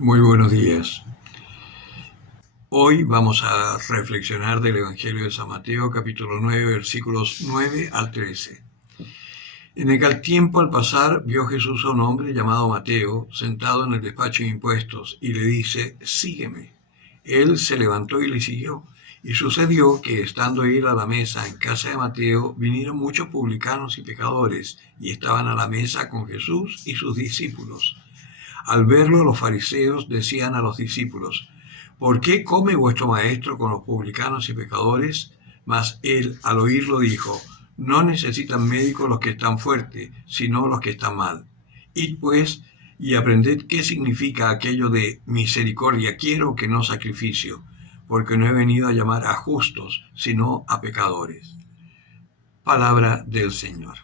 Muy buenos días. Hoy vamos a reflexionar del Evangelio de San Mateo, capítulo 9, versículos 9 al 13. En aquel tiempo, al pasar, vio Jesús a un hombre llamado Mateo sentado en el despacho de impuestos y le dice: «Sígueme». Él se levantó y le siguió. Y sucedió que, estando él a la mesa en casa de Mateo, vinieron muchos publicanos y pecadores y estaban a la mesa con Jesús y sus discípulos. Al verlo, los fariseos decían a los discípulos: «¿Por qué come vuestro maestro con los publicanos y pecadores?». Mas él, al oírlo, dijo: «No necesitan médicos los que están fuertes, sino los que están mal. Id pues y aprended qué significa aquello de misericordia quiero, que no sacrificio, porque no he venido a llamar a justos, sino a pecadores». Palabra del Señor.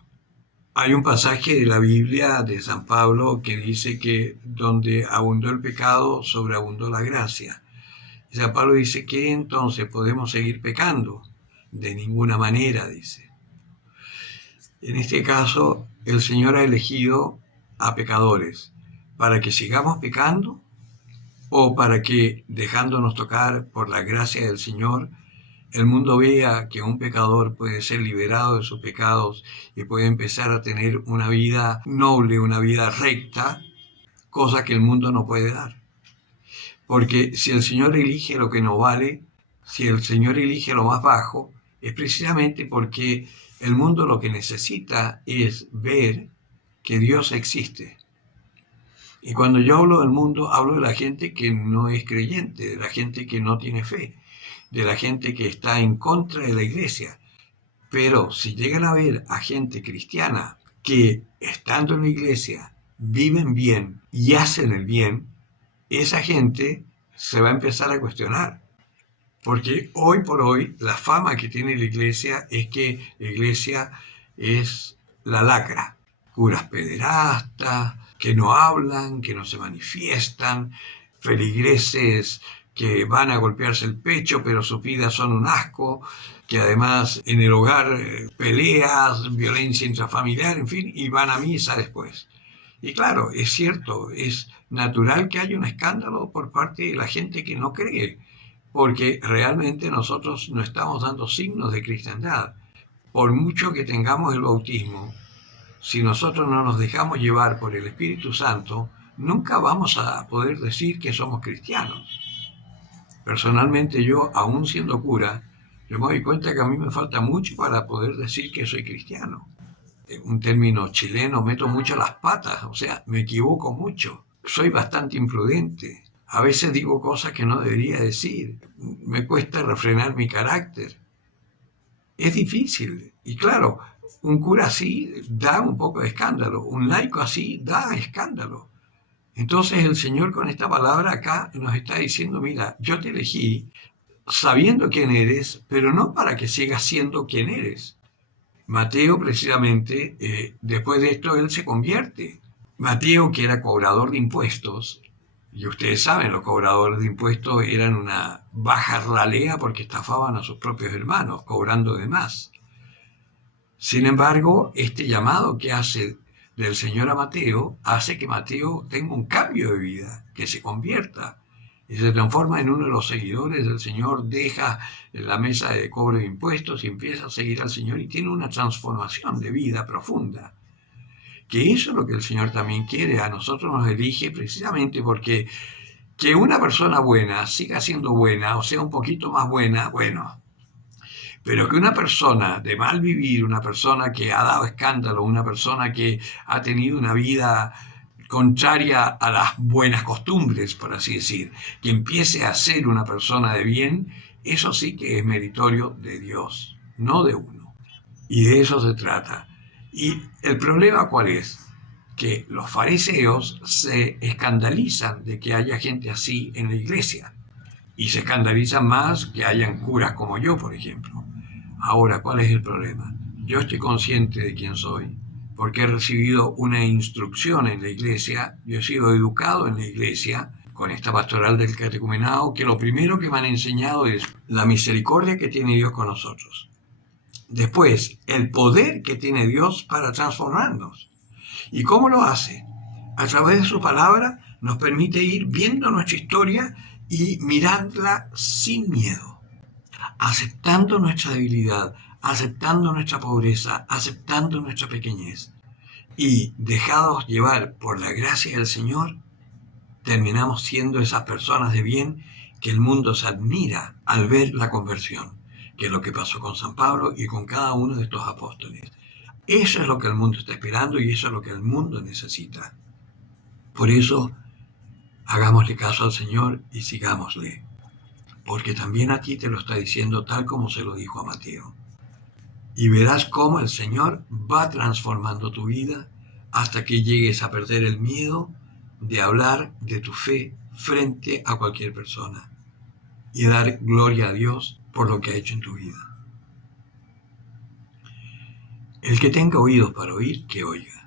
Hay un pasaje de la Biblia de San Pablo que dice que donde abundó el pecado, sobreabundó la gracia. Y San Pablo dice: ¿qué entonces podemos seguir pecando? De ninguna manera, dice. En este caso, el Señor ha elegido a pecadores para que sigamos pecando o para que, dejándonos tocar por la gracia del Señor, el mundo vea que un pecador puede ser liberado de sus pecados y puede empezar a tener una vida noble, una vida recta, cosa que el mundo no puede dar. Porque si el Señor elige lo que no vale, si el Señor elige lo más bajo, es precisamente porque el mundo lo que necesita es ver que Dios existe. Y cuando yo hablo del mundo, hablo de la gente que no es creyente, de la gente que no tiene fe, de la gente que está en contra de la iglesia. Pero si llegan a ver a gente cristiana que, estando en la iglesia, viven bien y hacen el bien, esa gente se va a empezar a cuestionar. Porque hoy por hoy la fama que tiene la iglesia es que la iglesia es la lacra. Curas pederastas, que no hablan, que no se manifiestan, feligreses que van a golpearse el pecho, pero sus vidas son un asco, que además en el hogar peleas, violencia intrafamiliar, en fin, y van a misa después. Y claro, es cierto, es natural que haya un escándalo por parte de la gente que no cree, porque realmente nosotros no estamos dando signos de cristiandad. Por mucho que tengamos el bautismo, si nosotros no nos dejamos llevar por el Espíritu Santo, nunca vamos a poder decir que somos cristianos. Personalmente yo, aún siendo cura, yo me doy cuenta que a mí me falta mucho para poder decir que soy cristiano. Un término chileno, meto mucho las patas, o sea, me equivoco mucho. Soy bastante imprudente. A veces digo cosas que no debería decir. Me cuesta refrenar mi carácter. Es difícil. Y claro, un cura así da un poco de escándalo. Un laico así da escándalo. Entonces el Señor con esta palabra acá nos está diciendo: mira, yo te elegí sabiendo quién eres, pero no para que sigas siendo quien eres. Mateo, precisamente, después de esto, él se convierte. Mateo, que era cobrador de impuestos, y ustedes saben, los cobradores de impuestos eran una baja ralea porque estafaban a sus propios hermanos, cobrando de más. Sin embargo, este llamado que hace del Señor a Mateo hace que Mateo tenga un cambio de vida, que se convierta y se transforma en uno de los seguidores del Señor, deja la mesa de cobro de impuestos y empieza a seguir al Señor y tiene una transformación de vida profunda. Que eso es lo que el Señor también quiere. A nosotros nos elige precisamente porque que una persona buena siga siendo buena, o sea, un poquito más buena, bueno. Pero que una persona de mal vivir, una persona que ha dado escándalo, una persona que ha tenido una vida contraria a las buenas costumbres, por así decir, que empiece a ser una persona de bien, eso sí que es meritorio de Dios, no de uno. Y de eso se trata. Y el problema, ¿cuál es? Que los fariseos se escandalizan de que haya gente así en la iglesia. Y se escandalizan más que hayan curas como yo, por ejemplo. Ahora, ¿cuál es el problema? Yo estoy consciente de quién soy, porque he recibido una instrucción en la iglesia, yo he sido educado en la iglesia, con esta pastoral del catecumenado, que lo primero que me han enseñado es la misericordia que tiene Dios con nosotros. Después, el poder que tiene Dios para transformarnos. ¿Y cómo lo hace? A través de su palabra, nos permite ir viendo nuestra historia y mirarla sin miedo, aceptando nuestra debilidad, aceptando nuestra pobreza, aceptando nuestra pequeñez. Y dejados llevar por la gracia del Señor, terminamos siendo esas personas de bien que el mundo se admira al ver la conversión, que es lo que pasó con San Pablo y con cada uno de estos apóstoles. Eso es lo que el mundo está esperando y eso es lo que el mundo necesita. Por eso, hagámosle caso al Señor y sigámosle, porque también a ti te lo está diciendo tal como se lo dijo a Mateo. Y verás cómo el Señor va transformando tu vida hasta que llegues a perder el miedo de hablar de tu fe frente a cualquier persona y dar gloria a Dios por lo que ha hecho en tu vida. El que tenga oídos para oír, que oiga.